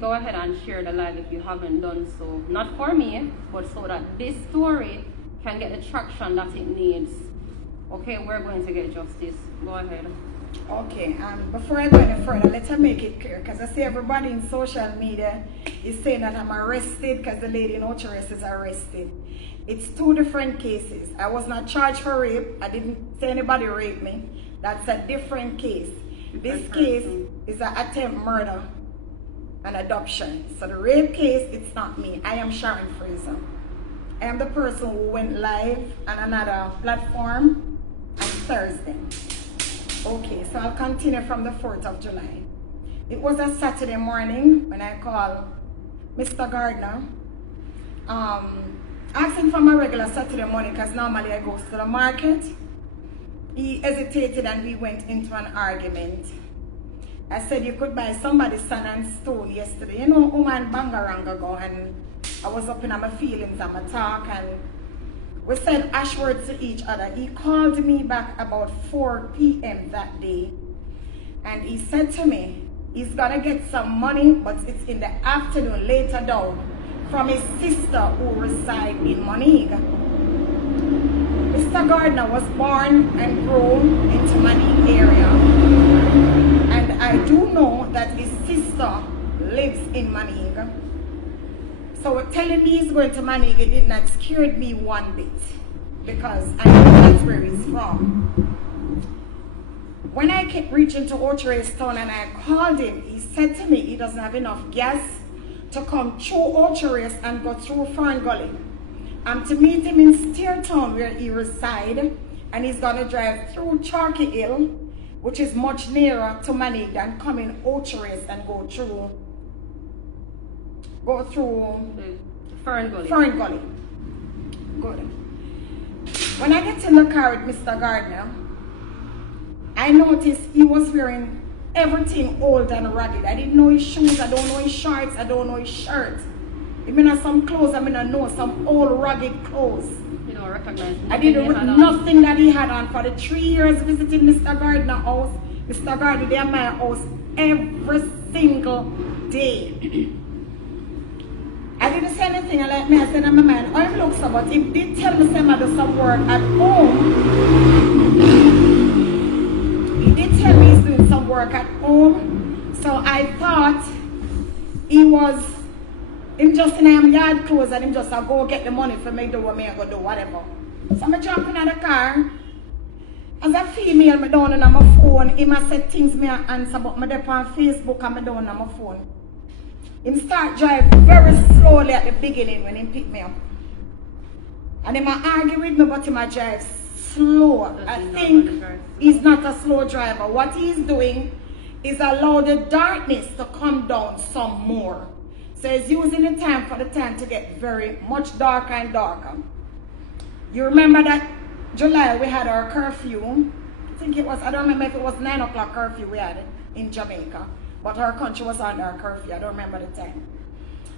go ahead and share the live if you haven't done so. Not for me, but so that this story can get the traction that it needs. Okay, we're going to get justice. Go ahead. Okay, before I go any further, let's make it clear, because I see everybody in social media is saying that I'm arrested because the lady in Ocherest is arrested. It's two different cases. I was not charged for rape. I didn't say anybody raped me. That's a different case. This case is an attempt murder and adoption. So the rape case, it's not me. I am Ms.Fraser. I am the person who went live on another platform on Thursday. Okay, so I'll continue from the 4th of July. It was a Saturday morning when I called Mr. Gardner, asking for my regular Saturday morning because normally I go to the market. He hesitated and we went into an argument. I said you could buy somebody's sand and stone yesterday. You know, woman bangaranga go, and I was up in my feelings and my talk, and we said harsh words to each other. He called me back about 4 p.m. that day, and he said to me, he's gonna get some money, but it's in the afternoon, later down, from his sister who resides in Montego. Mr. Gardner was born and grown into Montego area, and I do know that his sister lives in Montego. So telling me he's going to Montego did not scare me one bit, because I know that's where he's from. When I kept reaching to Ocherest town and I called him, he said to me he doesn't have enough gas to come through Ocherest and go through Fern Gully. I'm to meet him in Steer Town where he resides, and he's going to drive through Chalky Hill, which is much nearer to Montego, than come in Ocherest and go through Fern Gully. Fern Gully. Good. When I get in the car with Mr. Gardner, I noticed he was wearing everything old and ragged. I didn't know his shoes, I don't know his shorts, I don't know his shirt. I mean, some clothes, I mean, I know some old ragged clothes. You don't recognize I didn't nothing that he had on. For the 3 years visiting Mr. Gardner's house, Mr. Gardner, they are my house every single day. I didn't say anything, and like me, I said in my mind, oh, he looks so, but he did tell me I do some work at home. He did tell me he's doing some work at home. So I thought he was just in his yard clothes and him just go get the money for me to do what me I go do, whatever. So I jump in the car. As a female, I down on my phone. He must say things me answer, but I dey on Facebook and I down on my phone. Him start drive very slowly at the beginning when he pick me up. And he might argue with me, but he might drive slow. I think he's not a slow driver. What he's doing is allow the darkness to come down some more. So he's using the time for the time to get very much darker and darker. You remember that July we had our curfew. I think it was, I don't remember if it was 9 o'clock curfew we had in Jamaica. But our country was under our curfew, I don't remember the time.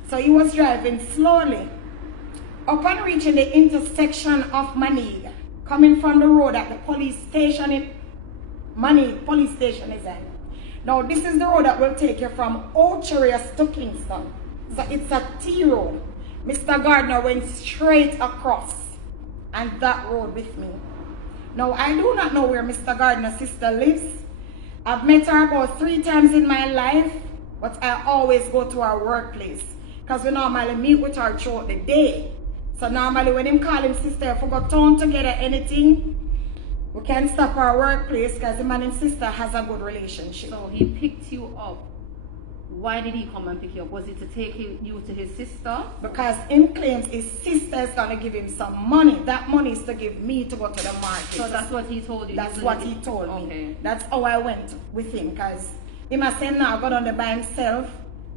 So he was driving slowly. Upon reaching the intersection of Montego, coming from the road at the police station Montego police station is at. Now this is the road that will take you from Ocherest to Kingston. So it's a T road. Mr. Gardner went straight across and that road with me. Now I do not know where Mr. Gardner's sister lives. I've met her about 3 times in my life, but I always go to our workplace because we normally meet with her throughout the day. So normally when him call him sister, if we go town together, anything, we can stop our workplace because the man and sister has a good relationship. So he picked you up. Why did he come and pick you up? Was it to take you to his sister? Because him claims his sister is going to give him some money. That money is to give me to go to the market. So that's what he told you? That's what he told me. That's how I went with him. Because he must say, now go down there by himself.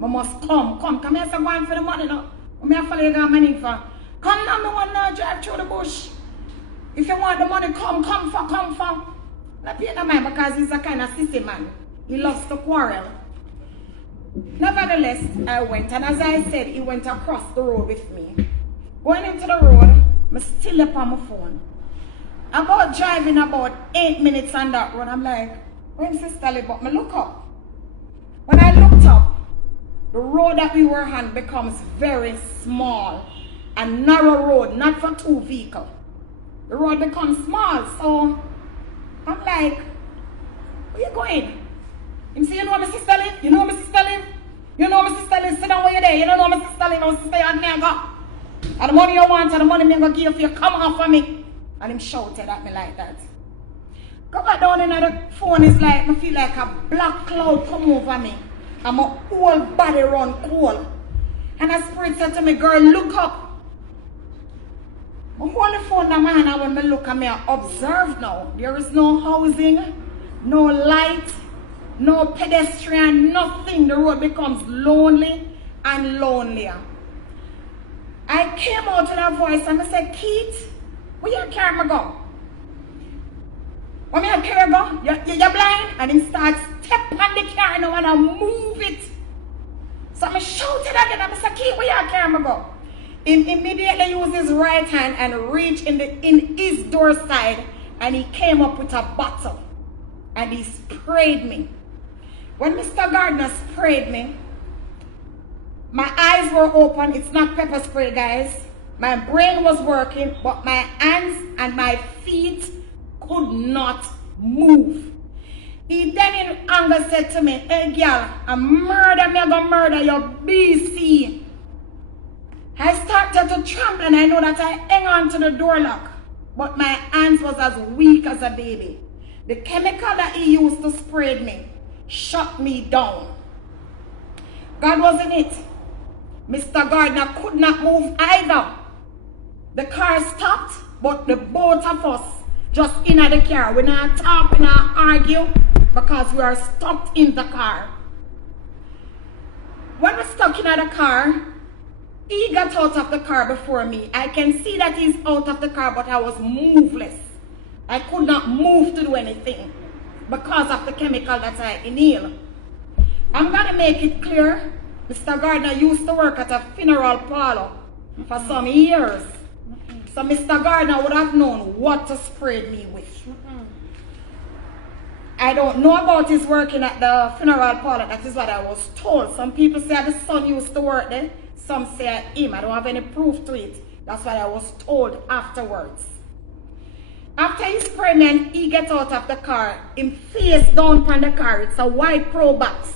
I must come here, so go on for the money now. I have to follow you got money for. Come now, I want to drive through the bush. If you want the money, come for. Not pay no mind because he's a kind of sissy man. He loves to quarrel. Nevertheless, I went, and as I said, he went across the road with me. Going into the road, I'm still up on my phone. About driving about 8 minutes on that road, I'm like, where's sister live? But I look up. When I looked up, the road that we were on becomes very small. A narrow road, not for two vehicles. The road becomes small, so I'm like, where you going? Him say, you know my sister live? You know my sister live? You know my sister live? Sit down where you there. You don't know my sister live. My sister and me I go. And the money you want and the money me going to give you, come off of me. And him shouted at me like that. Go back down in the phone, is like, I feel like a black cloud come over me. And my whole body run cold. And the spirit said to me, girl, look up. I hold the phone in my hand, and when I look at me, I observe now. There is no housing, no light, no pedestrian, nothing. The road becomes lonely and lonelier. I came out with a voice and I said, Keith, where you carry me go? When me carry go, you're blind? And he starts step on the car now and I move it. So I shouted again and I said, Keith, where you carry me go? He immediately used his right hand and reached in his door side and he came up with a bottle and he sprayed me. When Mr. Gardner sprayed me, my eyes were open. It's not pepper spray, guys. My brain was working, but my hands and my feet could not move. He then in anger said to me, hey girl, I'm gonna murder your BC. I started to tremble and I know that I hang on to the door lock, but my hands was as weak as a baby. The chemical that he used to spray me shut me down. God was in it. Mr. Gardner could not move either. The car stopped, but the both of us just in the car. We not talk, we not argue, because we are stuck in the car. When we're stuck in the car, he got out of the car before me. I can see that he's out of the car, but I was moveless. I could not move to do anything because of the chemical that I inhale. I'm going to make it clear. Mr. Gardner used to work at a funeral parlor for some years. So Mr. Gardner would have known what to spray me with. I don't know about his working at the funeral parlor. That is what I was told. Some people say the son used to work there. Some say him. I don't have any proof to it. That's what I was told afterwards. After he sprayed me and he get out of the car, him face down on the car. It's a white Pro box.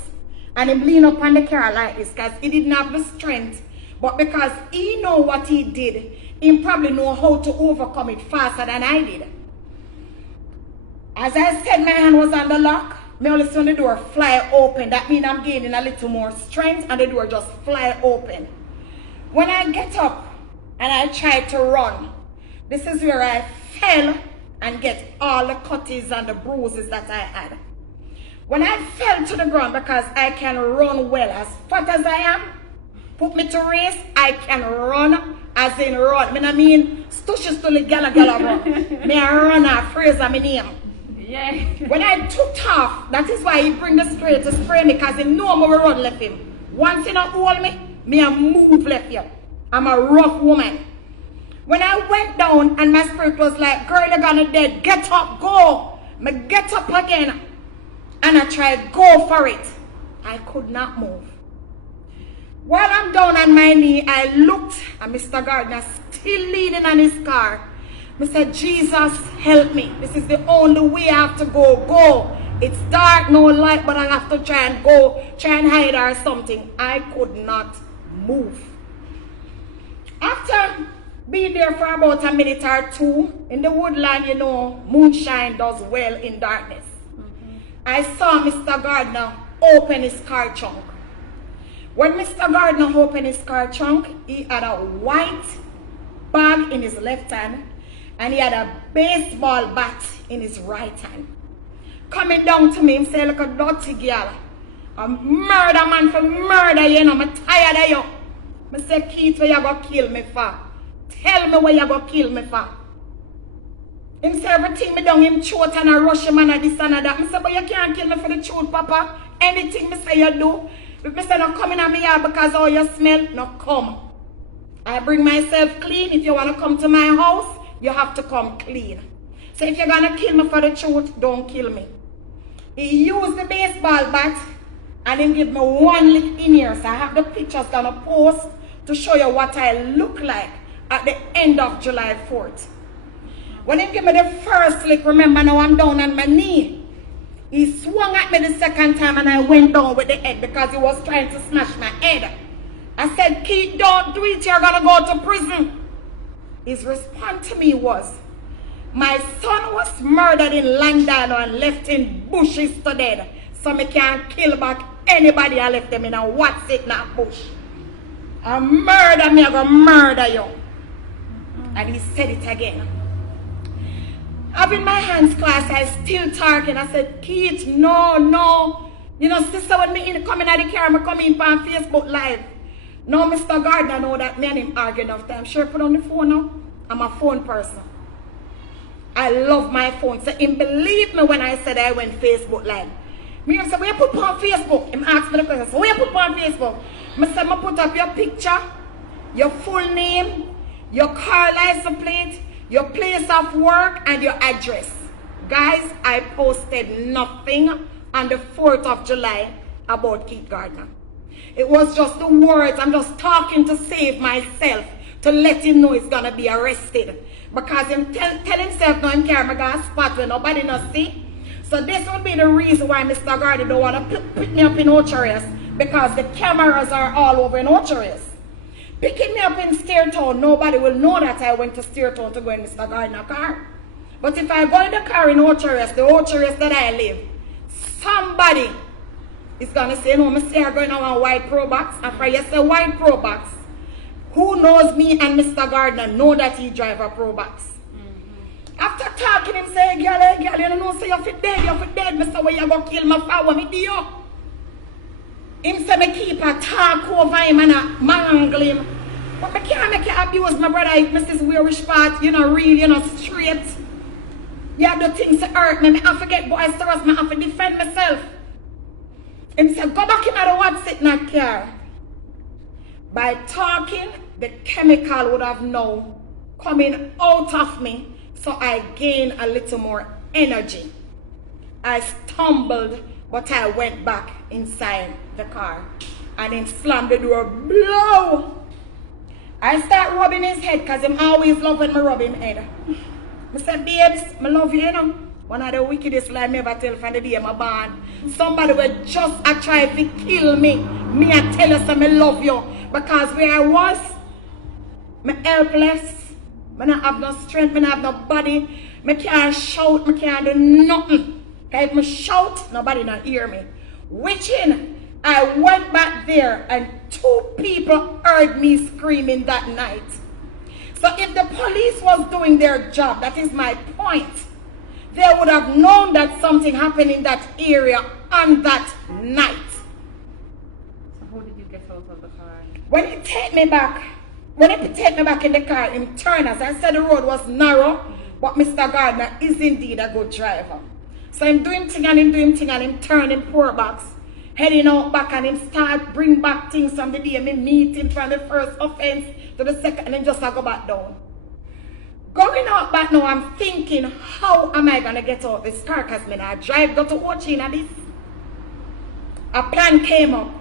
And him lean up on the car like this because he didn't have the strength. But because he know what he did, he probably know how to overcome it faster than I did. As I said, my hand was on the lock. Me only see the door fly open. That means I'm gaining a little more strength and the door just fly open. When I get up and I try to run, this is where I fell and get all the cuts and the bruises that I had. When I fell to the ground, because I can run well, as fat as I am, put me to race, I can run as in run. I mean, stushes to the gala run. Me a runner, Fraser my name. Yeah. When I took off, that is why he bring the spray to spray me, because he know me will run left him. Once he not hold me a move left here. I'm a rough woman. When I went down and my spirit was like, girl, you're gonna dead. Get up, go. Me get up again. And I tried, go for it. I could not move. While I'm down on my knee, I looked at Mr. Gardner still leaning on his car. I said, Jesus, help me. This is the only way I have to go. Go. It's dark, no light, but I have to try and go, try and hide or something. I could not move. After being there for about a minute or two, in the woodland, you know, moonshine does well in darkness. I saw Mr. Gardner open his car trunk. When Mr. Gardner opened his car trunk, he had a white bag in his left hand and he had a baseball bat in his right hand. Coming down to me, he said, look a dirty girl. A murder man for murder, you know, I'm tired of you. I said, Keith, where you going to kill me for? Tell me where you going to kill me for. Him say everything me down him throat and I rush him and this and that. I say, but you can't kill me for the truth, Papa. Anything me say you do. If me say not coming at me here because how you smell, not come. I bring myself clean. If you want to come to my house, you have to come clean. So if you're going to kill me for the truth, don't kill me. He used the baseball bat And him give me one lick in here. So I have the pictures gonna post to show you what I look like at the end of July 4th. When he give me the first lick, remember now I'm down on my knee. He swung at me the second time and I went down with the head because he was trying to smash my head. I said, Keith, don't do it, you're gonna go to prison. His response to me was, my son was murdered in Landano and left in bushes to dead. So me can't kill back anybody I left them in a what's it not bush. A murder me, I gonna murder you. And he said it again. Having my hands clasped, I still talking. I said, Keith, no. You know, sister, when me coming out the car, I come in on Facebook Live. No, Mr. Gardner know that me and him arguing enough time. Sure, put on the phone now. I'm a phone person. I love my phone. So him believe me when I said I went Facebook Live. Me said, where you put on Facebook? Him asked me the question, so where you put on Facebook? I said, I put up your picture, your full name, your car license plate, your place of work, and your address. Guys, I posted nothing on the 4th of July about Keith Gardner. It was just the words. I'm just talking to save myself, to let him know he's going to be arrested. Because him tell himself now him carry my gas spot where nobody not see. So this would be the reason why Mr. Gardner don't want to pick me up in Ocho, because the cameras are all over in Ocho. Picking me up in Steertown, nobody will know that I went to Steertown to go in Mr. Gardner's car. But if I go in the car in Ocho, the Ocho that I live, somebody is going to say, no, I say I'm going on a white Pro Box. After you say white Pro Box, who knows me and Mr. Gardner know that he drive a Pro Box. After talking, him say, girl, you don't know, say you're dead, Mr. Where you going to kill my father, me do. Him say me keep a talk over him and a mangle him. But I can't make you abuse my brother if Mrs. Weirish part, you know, real, you know, straight. You have the things to hurt me. I forget boys to us, I have to defend myself. Him say, go back in the what's it in that car. By talking, the chemical would have now coming out of me, so I gain a little more energy. I stumbled, but I went back inside the car and then slammed the door, blow. I start rubbing his head because I'm always love when I rub him head. I said, babes, I love you, you know. One of the wickedest lies I ever tell from the day I'm born. Somebody will just try to kill me. Me I tell you some I love you. Because where I was, I'm helpless. I don't have no strength, I don't have no body. I can't shout, I can't do nothing. If I shout, nobody not hear me. Witching, I went back there and 2 people heard me screaming that night. So if the police was doing their job, that is my point, they would have known that something happened in that area on that night. So how did you get out of the car? When he take me back in the car, him turn us. I said the road was narrow, but Mr. Gardner is indeed a good driver. So him do him thing and him turn him poor box, heading out back and him start bring back things from the day me meet him from the first offense to the second and then just go back down. Going out back now, I'm thinking, how am I gonna get out this car? Because I drive go to Ochina this. A plan came up.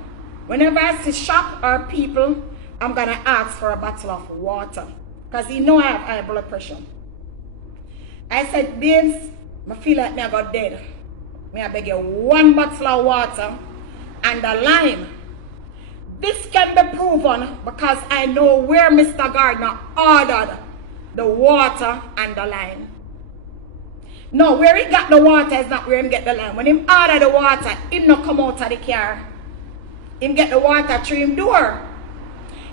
Whenever I see shop or people, I'm gonna ask for a bottle of water. Because he know I have high blood pressure. I said, babes, I feel like I got dead. I beg you 1 bottle of water and a lime. This can be proven because I know where Mr. Gardner ordered the water and the lime. No, where he got the water is not where him get the lime. When him order the water, him not come out of the car. Him get the water through him door.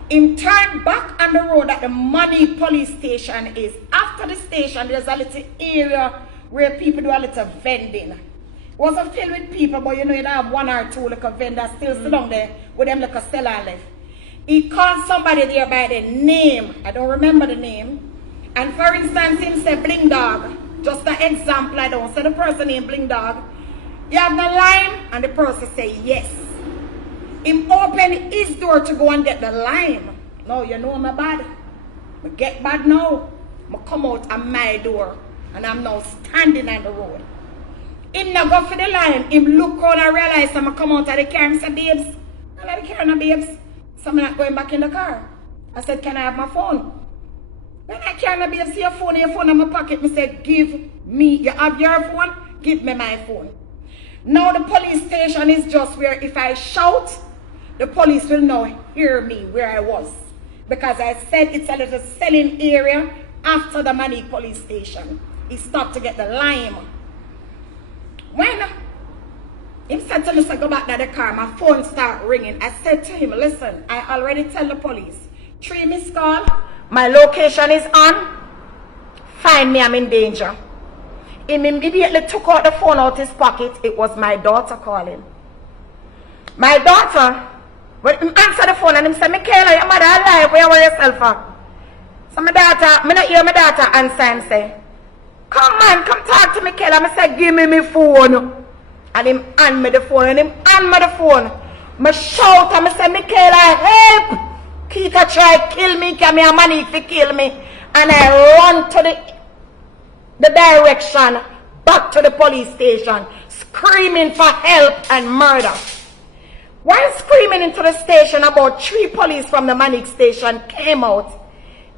Him turn back on the road that the money police station is. After the station, there's a little area where people do a little vending. It wasn't filled with people, but you know, you'd have 1 or 2 little vendors still sit down there with them little seller left. He called somebody there by the name. I don't remember the name. And for instance, him say Bling Dog. Just an example, I don't say the person named Bling Dog. You have the lime? And the person say yes. Him open his door to go and get the lime. No, you know my bad. I get bad now. I come out of my door and I'm now standing on the road. Him not go for the line. Him look out and realize I'm come out of the car and say, babes, I'm not the car now, babes. So I'm not going back in the car. I said, can I have my phone? When I can't babes, see your phone in my pocket. I said, give me, you have your phone? Give me my phone. Now the police station is just where if I shout, the police will now hear me where I was. Because I said it's a little selling area after the Manic police station. He stopped to get the lime. When he said to me, go back to the car, my phone started ringing. I said to him, listen, I already tell the police, 3 missed call, my location is on, find me, I'm in danger. He immediately took out the phone out his pocket. It was my daughter calling. My daughter, when he answered the phone and he said, Michaela, your mother alive, where were yourself at? So my daughter, I not hear my daughter answer and say, come man, come talk to Michaela. I said, give me my phone. And him hand me the phone. And him hand me the phone. I shout and I say, Michaela, help! Keita try to kill me, because me a money to kill me. And I run to the direction back to the police station, screaming for help and murder. While screaming into the station, about 3 police from the Manic station came out,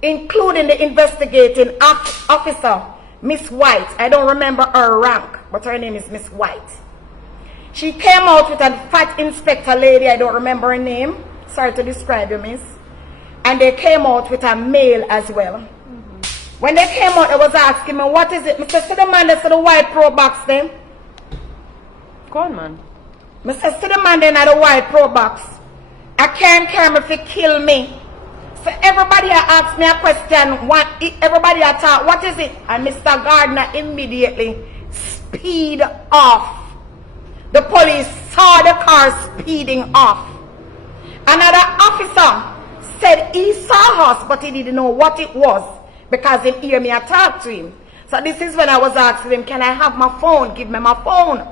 including the investigating officer, Miss White. I don't remember her rank, but her name is Miss White. She came out with a fat inspector lady, I don't remember her name. Sorry to describe you, miss. And they came out with a male as well. When they came out, they was asking me, what is it? Mr. See the man that's in the white pro box then? Go on, man. Mr. See the man then at the white pro box. I can't care if he kill me. So everybody asked me a question, everybody asked, what is it? And Mr. Gardner immediately speed off. The police saw the car speeding off. Another officer said he saw us, but he didn't know what it was because he hear me talk to him. So this is when I was asking him, can I have my phone? Give me my phone.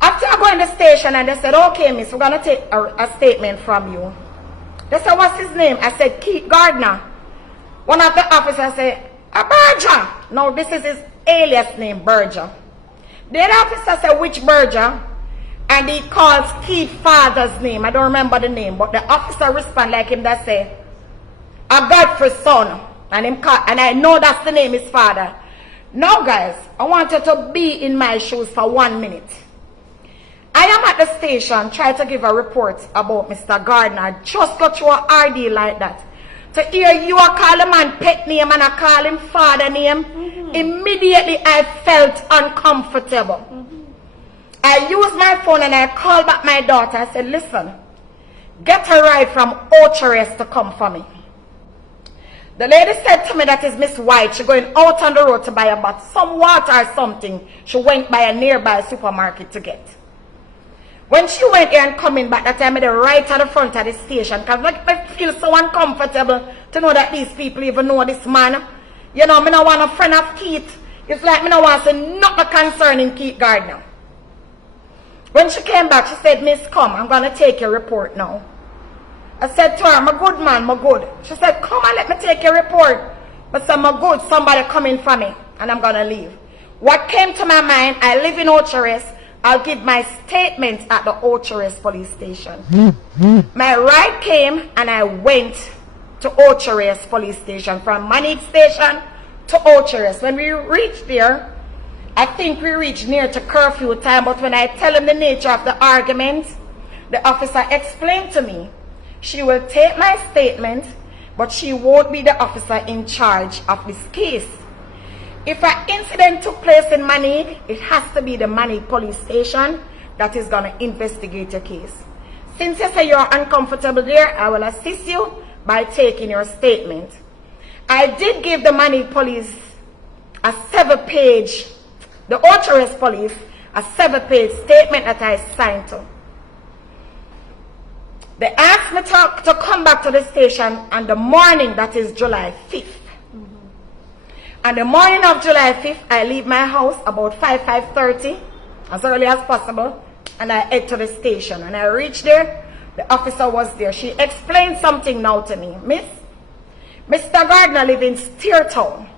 After I go in the station and they said, okay, miss, we're going to take a statement from you. They said, what's his name? I said, Keith Gardner. One of the officers said, Berger. No, this is his alias name, Berger. The other officer said, which Berger? And he calls Keith's father's name. I don't remember the name, but the officer responded like him that say, a Godfrey's son. And I know that's the name his father. Now guys, I want you to be in my shoes for 1 minute. I am at the station trying to give a report about Mr. Gardner. Just go through a RD like that. To hear you call a man pet name and I call him father name, immediately I felt uncomfortable. I used my phone and I called back my daughter. I said, listen, get a ride from Ocherest to come for me. The lady said to me that is Miss White. She's going out on the road to buy about some water or something. She went by a nearby supermarket to get. When she went there and coming back, that time I made right at the front of the station. Because I feel so uncomfortable to know that these people even know this man. You know, I don't want a friend of Keith. It's like I don't want to say nothing concerning Keith Gardner. When she came back, she said, Miss, come, I'm going to take your report now. I said to her, I'm a good man, I'm good. She said, come and let me take your report. But I said, I'm good, somebody coming for me, and I'm going to leave. What came to my mind, I live in Ocherest. I'll give my statement at the Ocherest police station. My ride came and I went to Ocherest police station from Manic station to Ocherest. When we reached there, I think we reached near to curfew time, but when I tell him the nature of the argument, the officer explained to me, she will take my statement, but she won't be the officer in charge of this case. If an incident took place in Manic, it has to be the Manic police station that is going to investigate your case. Since you say you're uncomfortable there, I will assist you by taking your statement. I did give the Manic police a 7-page, the Ocherest police, a 7-page statement that I signed to. They asked me to come back to the station on the morning that is July 5th. On the morning of July 5th, I leave my house about 5:30, as early as possible, and I head to the station. And I reached there, the officer was there. She explained something now to me. Miss, Mr. Gardner lives in Steertown.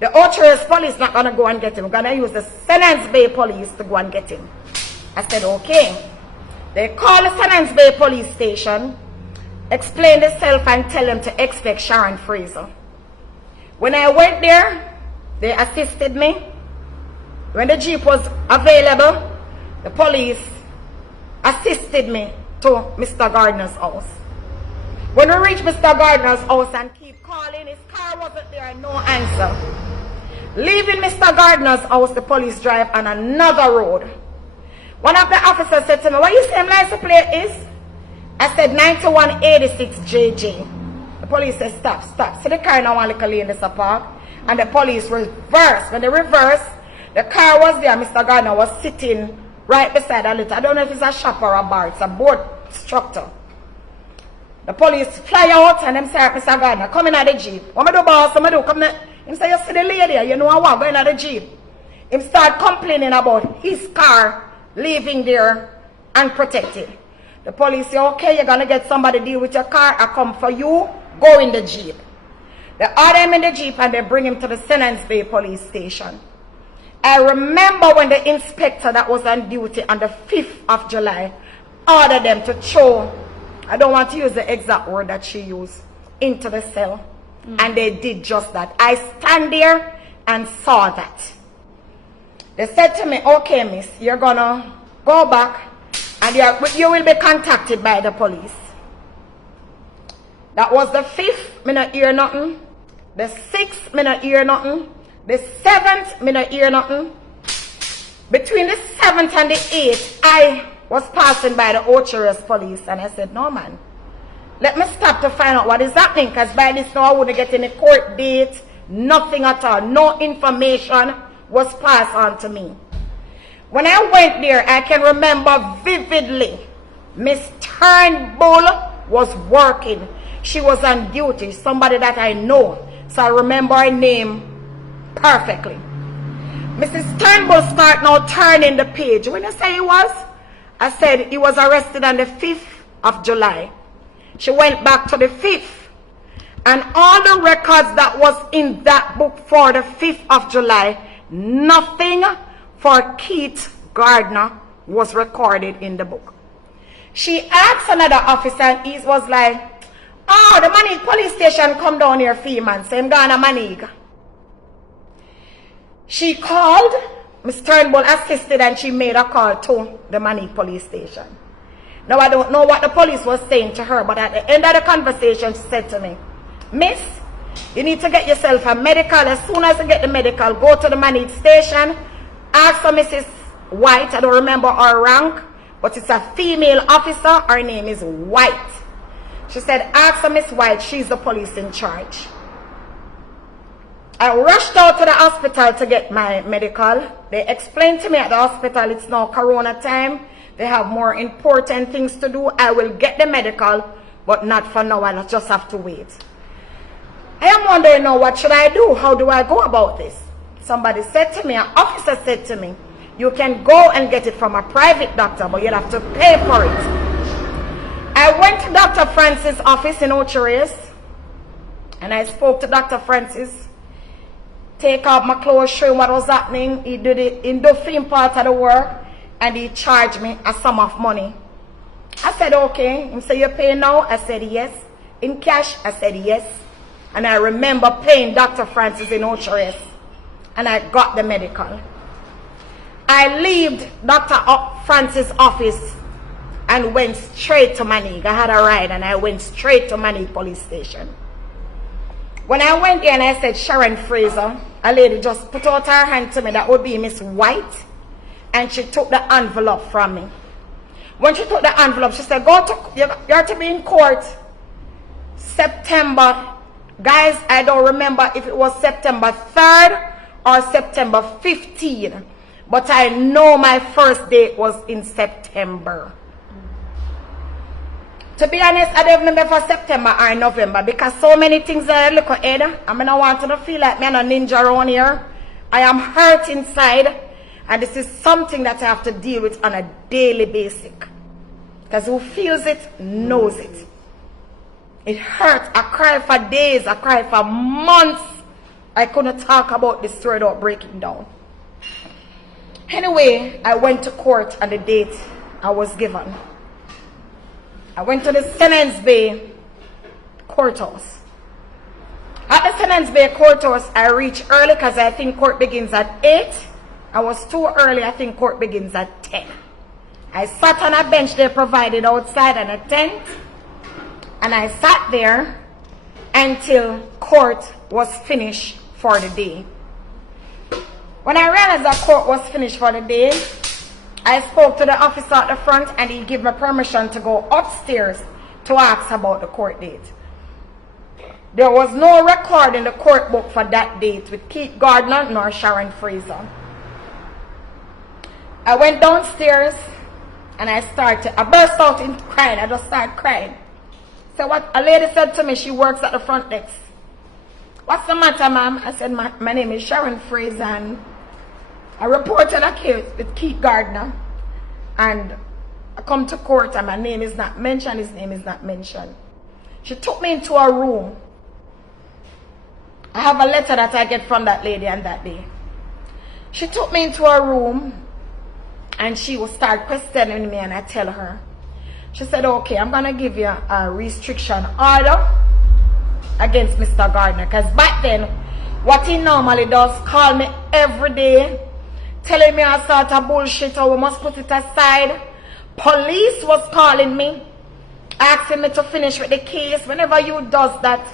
The Ocherous police not going to go and get him. We're going to use the Senance Bay police to go and get him. I said, okay. They call the Senance Bay police station, explain themselves and tell them to expect Sharon Fraser. When I went there, they assisted me. When the Jeep was available, the police assisted me to Mr. Gardner's house. When we reached Mr. Gardner's house and keep calling, his car wasn't there and no answer. Leaving Mr. Gardner's house, the police drive on another road. One of the officers said to me, what you say license plate is? I said 9186 JJ. The police said, stop. So the car now want to lane this park. And the police reversed. When they reversed, the car was there. Mr. Gardner was sitting right beside a little. I don't know if it's a shop or a bar. It's a board structure. The police fly out and them say, Mr. Gardner, come in at the Jeep. What me do, boss? What me do? Come in. Him say, you see the lady, you know I want going at the Jeep. Him start complaining about his car leaving there unprotected. The police say, okay, you're going to get somebody to deal with your car. I come for you. Go in the Jeep. They order him in the Jeep and they bring him to the Senance Bay police station. I remember when the inspector that was on duty on the 5th of July ordered them to throw, I don't want to use the exact word that she used, into the cell. And they did just that. I stand there and saw that. They said to me, okay, miss, you're going to go back and you will be contacted by the police. That was the 5th, me not hear nothing. The 6th, me not hear nothing. The 7th, me not hear nothing. Between the 7th and the 8th, I was passing by the Ocherous police and I said, no man, let me stop to find out what is happening, because by this now I wouldn't get any court date, nothing at all. No information was passed on to me. When I went there, I can remember vividly, Miss Turnbull was working. She was on duty, somebody that I know. So I remember her name perfectly. Mrs. Turnbull start now turning the page. When you say he was, I said he was arrested on the 5th of July. She went back to the 5th. And all the records that was in that book for the 5th of July, nothing for Keith Gardner was recorded in the book. She asked another officer and he was like, oh, the Manig police station come down here, man. So I'm going to Manig. She called, Miss Turnbull assisted and she made a call to the Manig police station. Now I don't know what the police was saying to her, but at the end of the conversation she said to me, Miss, you need to get yourself a medical. As soon as you get the medical, go to the Manig station, ask for Mrs. White. I don't remember her rank, but it's a female officer. Her name is White. She said, ask for Miss White. She's the police in charge. I rushed out to the hospital to get my medical. They explained to me at the hospital it's now Corona time. They have more important things to do. I will get the medical, but not for now. I'll just have to wait. I am wondering now, what should I do? How do I go about this? Somebody said to me, an officer said to me, you can go and get it from a private doctor, but you'll have to pay for it. I went to Dr. Francis' office in Ocherous, and I spoke to Dr. Francis, take off my clothes, show him what was happening. He did it in the film part of the work, and he charged me a sum of money. I said, okay. He said, you pay now? I said, yes. In cash? I said, yes. And I remember paying Dr. Francis in Ocherous, and I got the medical. I left Dr. Francis' office and went straight to Manig. I had a ride and I went straight to Manig police station. When I went there and I said, Sharon Fraser, a lady just put out her hand to me, that would be Miss White, and she took the envelope from me. When she took the envelope, she said, you have to be in court September. Guys, I don't remember if it was September 3rd or September 15th, but I know my first date was in September. To be honest, I don't remember for September or November, because so many things that I look ahead. I mean, I want to feel like I'm a ninja around here. I am hurt inside, and this is something that I have to deal with on a daily basis. Because who feels it knows it. It hurts. I cry for days. I cry for months I couldn't talk about this story without breaking down. Anyway, I went to court on the date I was given. I went to the Senance Bay courthouse. At the Senance Bay courthouse, I reached early because I think court begins at 8. I was too early. I think court begins at 10. I sat on a bench they provided outside on a tent. And I sat there until court was finished for the day. When I realized that court was finished for the day, I spoke to the officer at the front and he gave me permission to go upstairs to ask about the court date. There was no record in the court book for that date with Keith Gardner nor Ms.Fraser. I went downstairs and I burst out in crying. I just started crying. So what a lady said to me, she works at the front desk. What's the matter, ma'am? I said, my name is Ms.Fraser and I reported a case with Keith Gardner. And I come to court and my name is not mentioned, his name is not mentioned. She took me into a room. I have a letter that I get from that lady on that day. She took me into a room and she would start questioning me and I tell her. She said, okay, I'm going to give you a restriction order against Mr. Gardner. Because back then, what he normally does, call me every day, telling me all sort of bullshit, or we must put it aside. Police was calling me, asking me to finish with the case. Whenever you does that,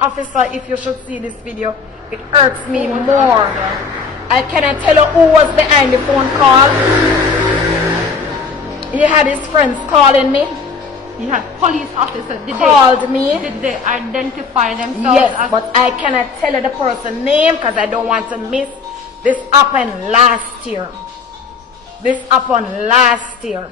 officer, if you should see this video, it hurts me more. I cannot tell you who was behind the phone call. He had his friends calling me. He had police officers. Called me. Did they identify themselves? Yes, but I cannot tell you the person's name because I don't want to miss. This happened last year. This happened last year.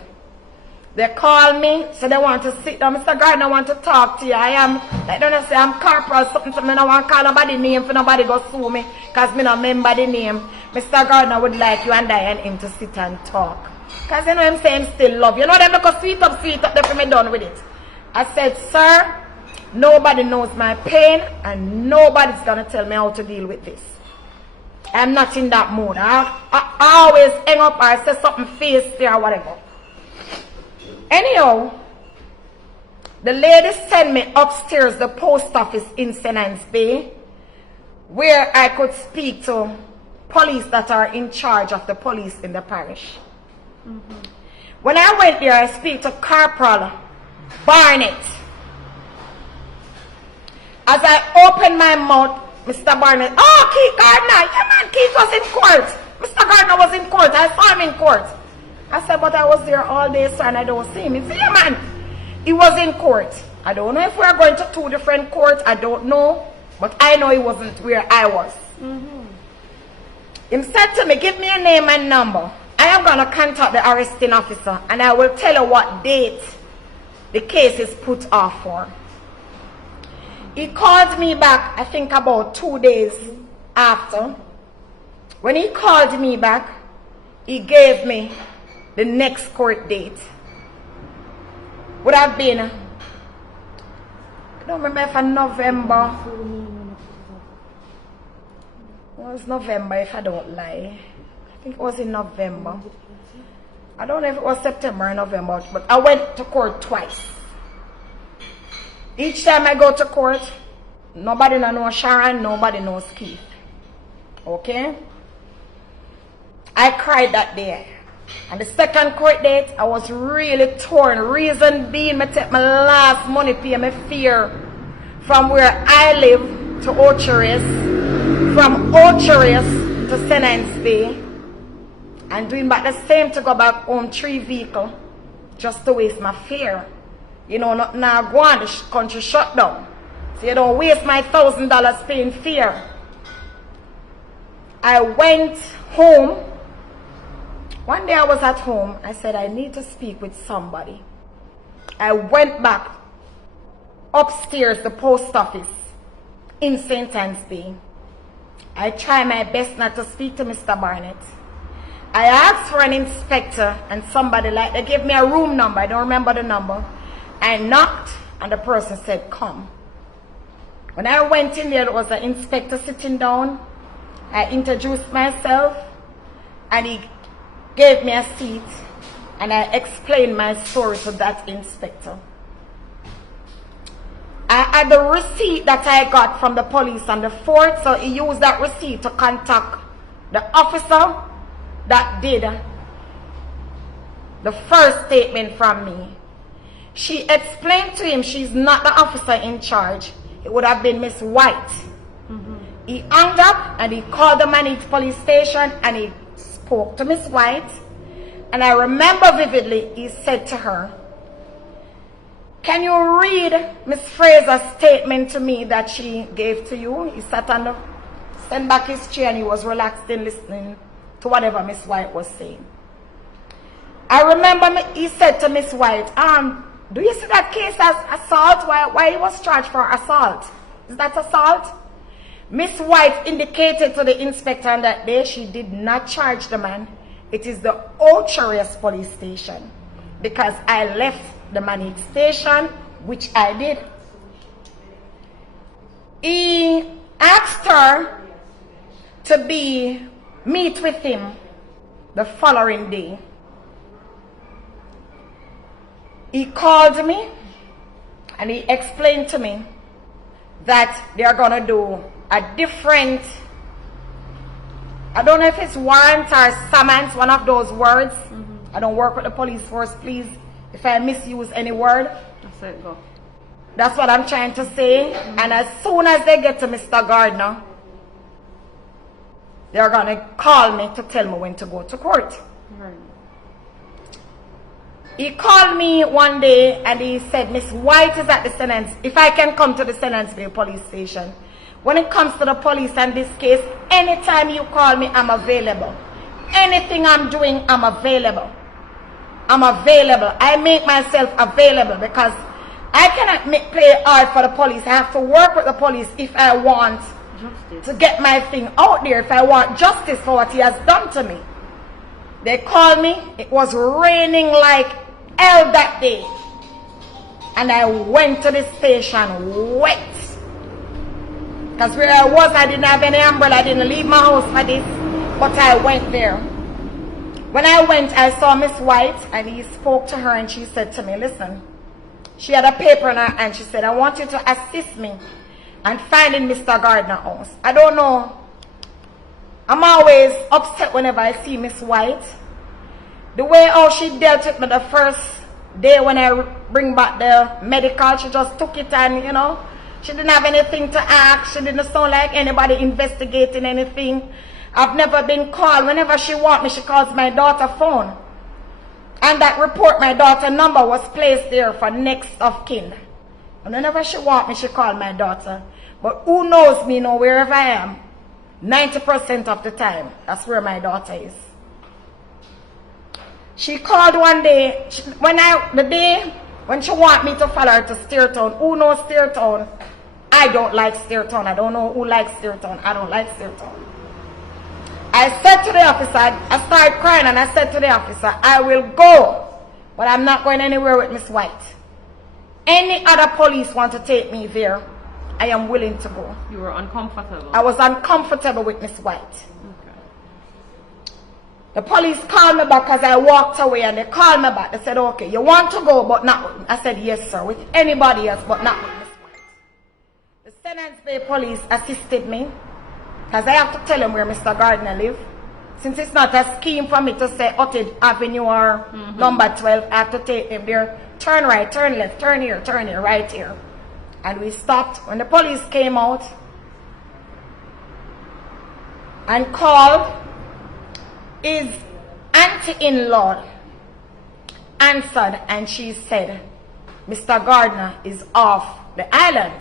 They call me, so they want to sit down. Mr. Gardner, I want to talk to you. I am, like, don't say I'm corporal, something, I don't want to call nobody name for nobody go sue me, because I don't remember the name. Mr. Gardner would like you and I and him to sit and talk. Because you know him saying still love. You know them because sweet up, they me done with it. I said, sir, nobody knows my pain, and nobody's going to tell me how to deal with this. I'm not in that mood. I always hang up or say something face there or whatever. Anyhow, the lady sent me upstairs the post office in Senance Bay, where I could speak to police that are in charge of the police in the parish. When I went there, I speak to Corporal Barnett. As I opened my mouth, Mr. Barnett, oh, Keith Gardner, yeah man, Keith was in court. Mr. Gardner was in court. I saw him in court. I said, but I was there all day, sir, and I don't see him. He said, yeah, man, he was in court. I don't know if we are going to two different courts. I don't know. But I know he wasn't where I was. He said to me, give me a name and number. I am going to contact the arresting officer, and I will tell you what date the case is put off for. He called me back, I think about 2 days after. When he called me back, he gave me the next court date. Would have been, I don't remember if in November. It was November if I don't lie. I think it was in November. I don't know if it was September or November, but I went to court twice. Each time I go to court, nobody knows Sharon, nobody knows Keith. Okay? I cried that day. And the second court date, I was really torn. Reason being, I take my last money pay my fare from where I live to Ocheres, from Ocheres to Senance Bay, and doing back the same to go back home, 3 vehicles, just to waste my fare. You know, not now go on, the country shut down. So you don't waste my $1,000 paying fare. I went home. One day I was at home. I said, I need to speak with somebody. I went back upstairs, the post office in St. Anne's Bay. I tried my best not to speak to Mr. Barnett. I asked for an inspector and somebody, like, they gave me a room number. I don't remember the number. I knocked and the person said, come. When I went in there was an inspector sitting down. I introduced myself and he gave me a seat and I explained my story to that inspector. I had the receipt that I got from the police on the 4th, so he used that receipt to contact the officer that did the first statement from me. She explained to him she's not the officer in charge. It would have been Miss White. He hung up and he called the Manatee police station and he spoke to Miss White. And I remember vividly, he said to her, "Can you read Ms. Fraser's statement to me that she gave to you?" He sat on the, sent back his chair and he was relaxed in listening to whatever Miss White was saying. I remember he said to Miss White, "Do you see that case as assault? Why he was charged for assault? Is that assault?" Miss White indicated to the inspector on that day she did not charge the man. It is the Ocherius police station, because I left the Manatee station, which I did. He asked her to meet with him the following day. He called me and he explained to me that they are going to do a different, I don't know if it's warrant or summons, one of those words. I don't work with the police force, please. If I misuse any word, That's it, go. that's what I'm trying to say. And as soon as they get to Mr. Gardner, they're going to call me to tell me when to go to court. Right. He called me one day and he said, "Miss White is at the Sentence. If I can come to the Sentenceville police station. When it comes to the police and this case, anytime you call me, I'm available. Anything I'm doing, I'm available. I'm available. I make myself available because I cannot play hard for the police. I have to work with the police if I want Justice. to get my thing out there, if I want justice for what he has done to me." They called me. It was raining like hell that day. And I went to the station wet. Because where I was, I didn't have any umbrella. I didn't leave my house for this. But I went there. When I went, I saw Miss White and he spoke to her and she said to me, "Listen." She had a paper in her hand. She said, "I want you to assist me in finding Mr. Gardner's house." I don't know. I'm always upset whenever I see Miss White. The way how she dealt with me the first day when I bring back the medical, she just took it and, you know, she didn't have anything to ask. She didn't sound like anybody investigating anything. I've never been called. Whenever she wants me, she calls my daughter's phone. And that report, my daughter's number was placed there for next of kin. And whenever she wants me, she calls my daughter. But who knows me, know wherever I am, 90% of the time, that's where my daughter is. She called one day, the day when she want me to follow her to Steertown. Who knows Steertown? I don't like Steertown. I don't know who likes Steertown. I don't like Steertown. I said to the officer, I started crying and I said to the officer, "I will go, but I'm not going anywhere with Miss White. Any other police want to take me there, I am willing to go." You were uncomfortable. I was uncomfortable with Miss White. Okay. The police called me back as I walked away and they called me back. They said, "Okay, you want to go, but not with me." I said, "Yes, sir, with anybody else, but not with Miss White." The Sentenceville police assisted me because I have to tell them where Mr. Gardner lives. Since it's not a scheme for me to say Otted Avenue or number 12, I have to take them there. Turn right, turn left, turn here, right here. And we stopped. When the police came out and called, his auntie-in-law answered and she said, "Mr. Gardner is off the island."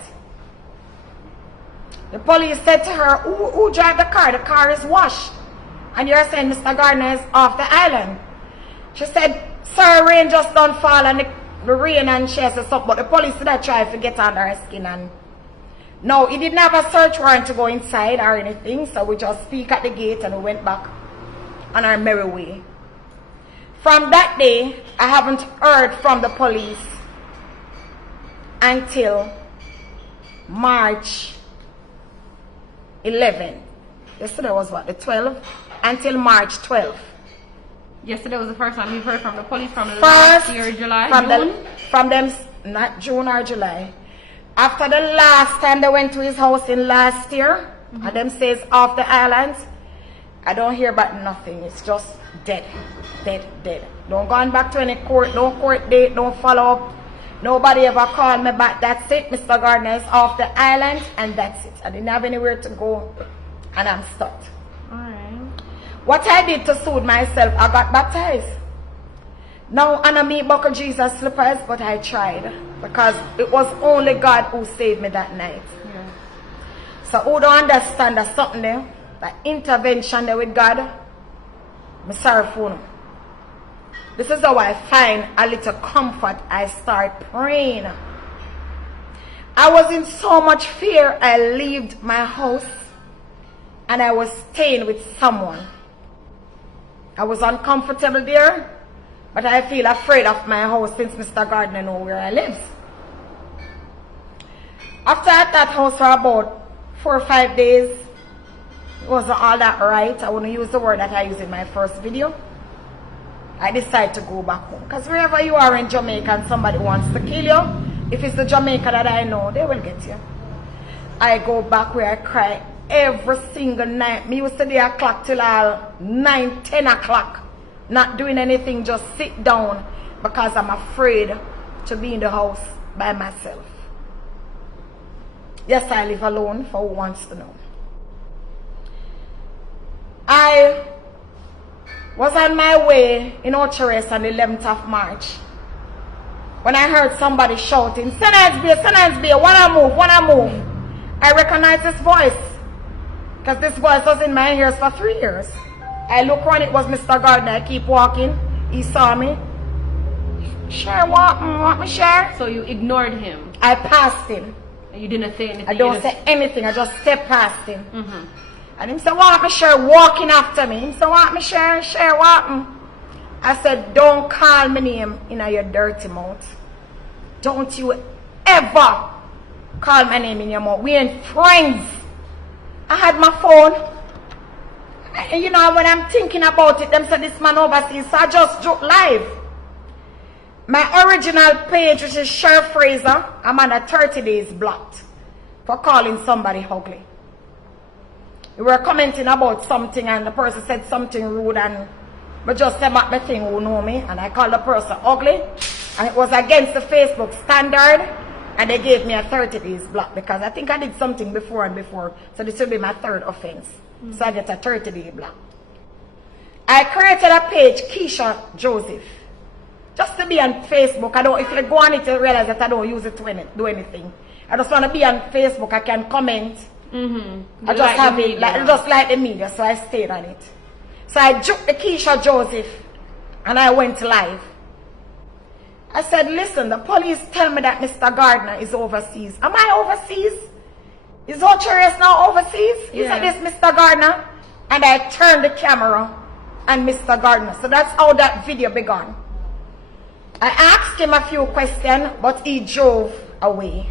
The police said to her, who drive the car? The car is washed. And you're saying Mr. Gardner is off the island. She said, "Sir, rain just don't fall and the rain," and she said something, but the police did not try to get under her skin. And no, he didn't have a search warrant to go inside or anything, so we just speak at the gate and we went back on our merry way. From that day, I haven't heard from the police until March 11. Yesterday was what, the 12th? Until March 12th. Yesterday was the first time you've heard from the police from the last year, July, June? From them, not June or July. After the last time they went to his house in last year, and them says off the island, I don't hear about nothing. It's just dead. Don't go back to any court, no court date, don't follow up. Nobody ever called me back. That's it. Mr. Gardner is off the island, and that's it. I didn't have anywhere to go, and I'm stuck. Alright. What I did to soothe myself, I got baptized. Now, I don't mean buckle Jesus slippers, but I tried. Because it was only God who saved me that night. Yeah. So who don't understand that something there, that intervention there with God, I'm sorry for them. This is how I find a little comfort. I start praying. I was in so much fear. I left my house and I was staying with someone. I was uncomfortable there, but I feel afraid of my house since Mr. Gardner knows where I live. After at that house for about 4 or 5 days, it wasn't all that right. I wouldn't use the word that I used in my first video. I decided to go back home. Because wherever you are in Jamaica and somebody wants to kill you, if it's the Jamaica that I know, they will get you. I go back where I cry every single night. Me used to be o'clock till 9, 10 o'clock. Not doing anything, just sit down because I'm afraid to be in the house by myself. Yes, I live alone, for who wants to know. I was on my way in Ocherest on the 11th of March when I heard somebody shouting, Send Bay, wanna move. I recognized this voice because this voice was in my ears for 3 years. I look around, it was Mr. Gardner. I keep walking. He saw me. Share, want me share? So you ignored him? I passed him. And you didn't say anything? I don't say anything. I just step past him. And him say, want me share, walking after me. Him say, want me share, want me. I said, don't call my name in your dirty mouth. Don't you ever call my name in your mouth. We ain't friends. I had my phone. And you know, when I'm thinking about it, them say this man overseas, so I just joke live. My original page, which is Ms.Fraser, I'm on a 30 days blocked for calling somebody ugly. We were commenting about something and the person said something rude and we just said my thing who know me and I called the person ugly and it was against the Facebook standard and they gave me a 30 days block because I think I did something before, so this will be my third offense. So I get a 30-day block. I created a page, Keisha Joseph, just to be on Facebook. If you go on it, you realize that I don't use it to do anything. I just want to be on Facebook. I can comment. I just like have it, just like the media, so I stayed on it. So I juked the Keisha Joseph and I went live. I said, listen, the police tell me that Mr. Gardner is overseas. Am I overseas? Is Ocherest now overseas? He said, this Mr. Gardner. And I turned the camera on Mr. Gardner. So that's how that video began. I asked him a few questions, but he drove away.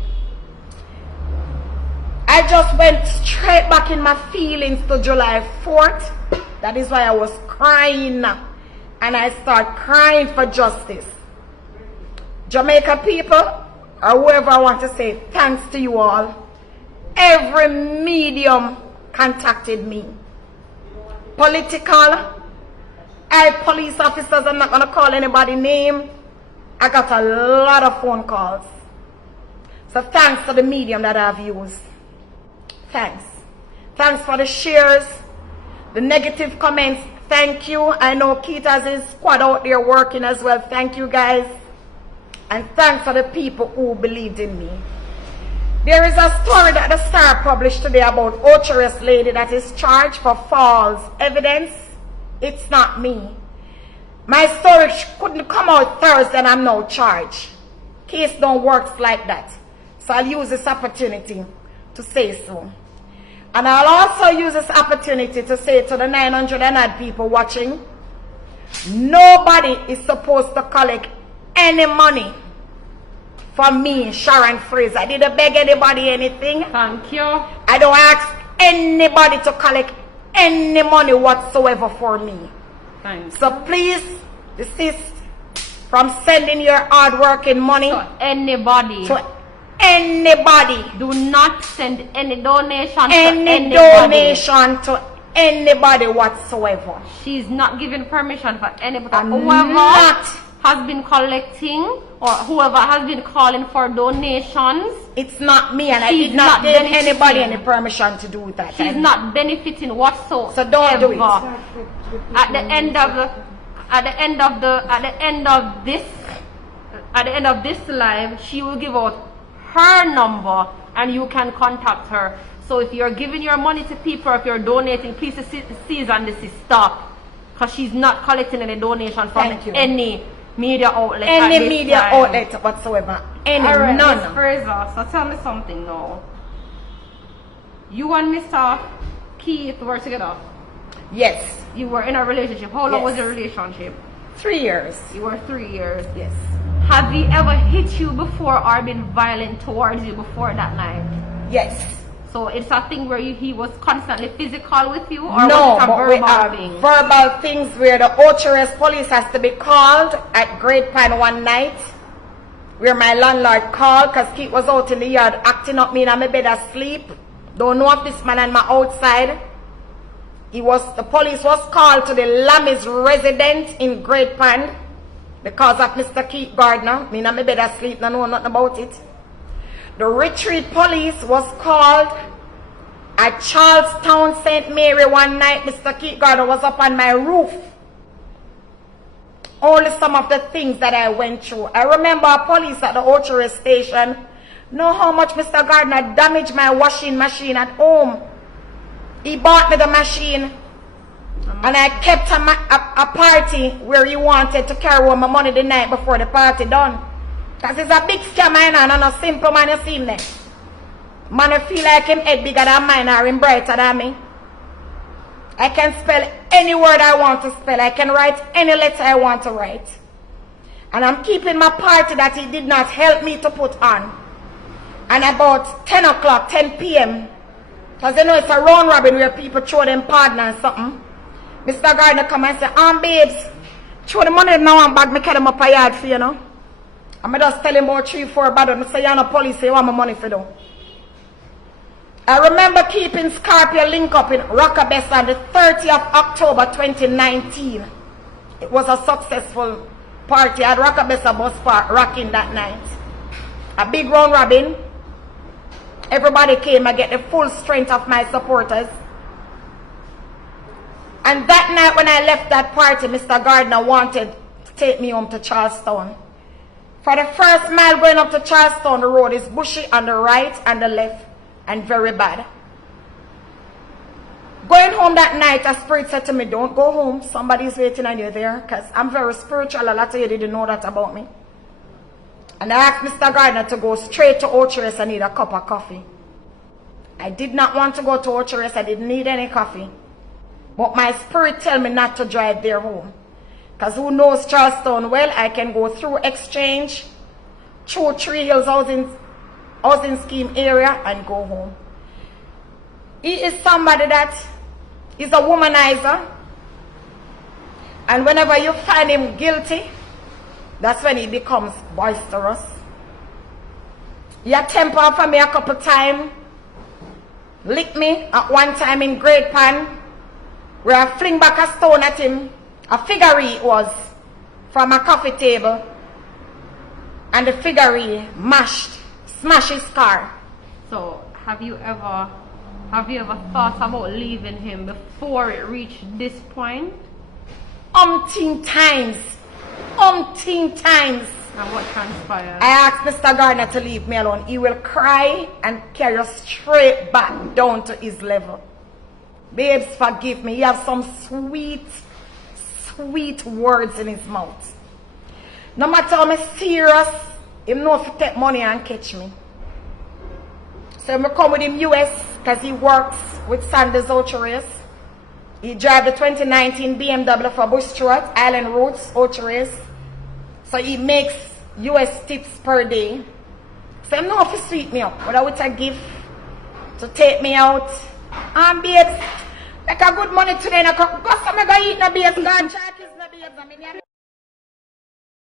I just went straight back in my feelings to July 4th. That is why I was crying. And I started crying for justice. Jamaica people, or whoever I want to say, thanks to you all. Every medium contacted me. Political, police officers, I'm not going to call anybody's name. I got a lot of phone calls. So thanks to the medium that I've used. Thanks. Thanks for the shares, the negative comments. Thank you. I know Keith has his squad out there working as well. Thank you guys. And thanks for the people who believed in me. There is a story that the Star published today about Ocherest lady that is charged for false evidence. It's not me. My story couldn't come out Thursday and I'm now charged. Case don't work like that. So I'll use this opportunity to say so. And I'll also use this opportunity to say to the 900 and odd people watching, nobody is supposed to collect any money for me, Sharon Fraser. I didn't beg anybody anything. Thank you. I don't ask anybody to collect any money whatsoever for me. Thanks. So please desist from sending your hard-working money to anybody. Do not send any donation any to anybody. donation to anybody whatsoever. She's not giving permission for anybody. Whoever has been collecting or whoever has been calling for donations, it's not me, and I did not give anybody any permission to do that. She's not benefiting whatsoever. So don't do it. At the end of this live, she will give out her number and you can contact her. So if you're giving your money to people, if you're donating, please cease and desist, stop, because she's not collecting any donation from any media outlet. Any media outlet whatsoever. None. Ms. Fraser, so tell me something now. You and Mr. Keith were together? Yes. You were in a relationship. How long was your relationship? 3 years. You were 3 years. Yes. Have he ever hit you before or been violent towards you before that night? Yes. So it's a thing where he was constantly physical with you, or no, was it a but verbal thing? Verbal things where the Ocherous police has to be called at Great Pine one night, where my landlord called because Keith was out in the yard acting up me in my bed asleep. Don't know if this man and my outside. The police was called to the Lammy's residence in Great Pond because of Mr. Keith Gardner. Me in my bed asleep, no know nothing about it. The retreat police was called at Charlestown, St. Mary one night. Mr. Keith Gardner was up on my roof. Only some of the things that I went through. I remember a police at the Ocherous station know how much Mr. Gardner damaged my washing machine at home. He bought me the machine and I kept a party where he wanted to carry home my money the night before the party done. Because it's a big scam, and a simple man you see him there. Man, I feel like him head bigger than mine or him brighter than me. I can spell any word I want to spell. I can write any letter I want to write. And I'm keeping my party that he did not help me to put on. And about 10 o'clock, 10 p.m., because you know it's a round robin where people throw them pardon and something. Mr. Gardner come and say, babes, throw the money now and bag me carry them up a yard for you, know. And I just tell him about 3-4 bad. I say, you're not police, you want my money for them. I remember keeping Scorpio link up in Rockabessa on the 30th of October 2019. It was a successful party at Rockabessa bus park rocking that night. A big round robin. Everybody came and get the full strength of my supporters. And that night when I left that party, Mr. Gardner wanted to take me home to Charlestown. For the first mile going up to Charlestown, the road is bushy on the right and the left and very bad. Going home that night, a spirit said to me, don't go home. Somebody's waiting on you there, because I'm very spiritual. A lot of you didn't know that about me. And I asked Mr. Gardner to go straight to Ocherous. I need a cup of coffee. I did not want to go to Ocherous. I didn't need any coffee. But my spirit tell me not to drive there home. Because who knows Charlestown well, I can go through Exchange, through Tree Hills housing scheme area and go home. He is somebody that is a womanizer. And whenever you find him guilty, that's when he becomes boisterous. He attempted for me a couple times. Licked me at one time in Great Pan, where I fling back a stone at him. A figurine it was from a coffee table. And the figurine smashed his car. So have you ever thought about leaving him before it reached this point? Umpteen times. And what transpired? I asked Mr. Gardner to leave me alone. He will cry and carry us straight back down to his level. Babes, forgive me. He has some sweet words in his mouth. No matter how serious, he know if he take money and catch me. So I come with him US because he works with Sanders Ocherous. He drive the 2019 BMW for Bush Truck, Island Roads, Ocherous. So he makes US tips per day. So him know if he sweet me up, whether with a gift to take me out. And babes, make a good money today. Go some go eat no babes, go and check his no babes.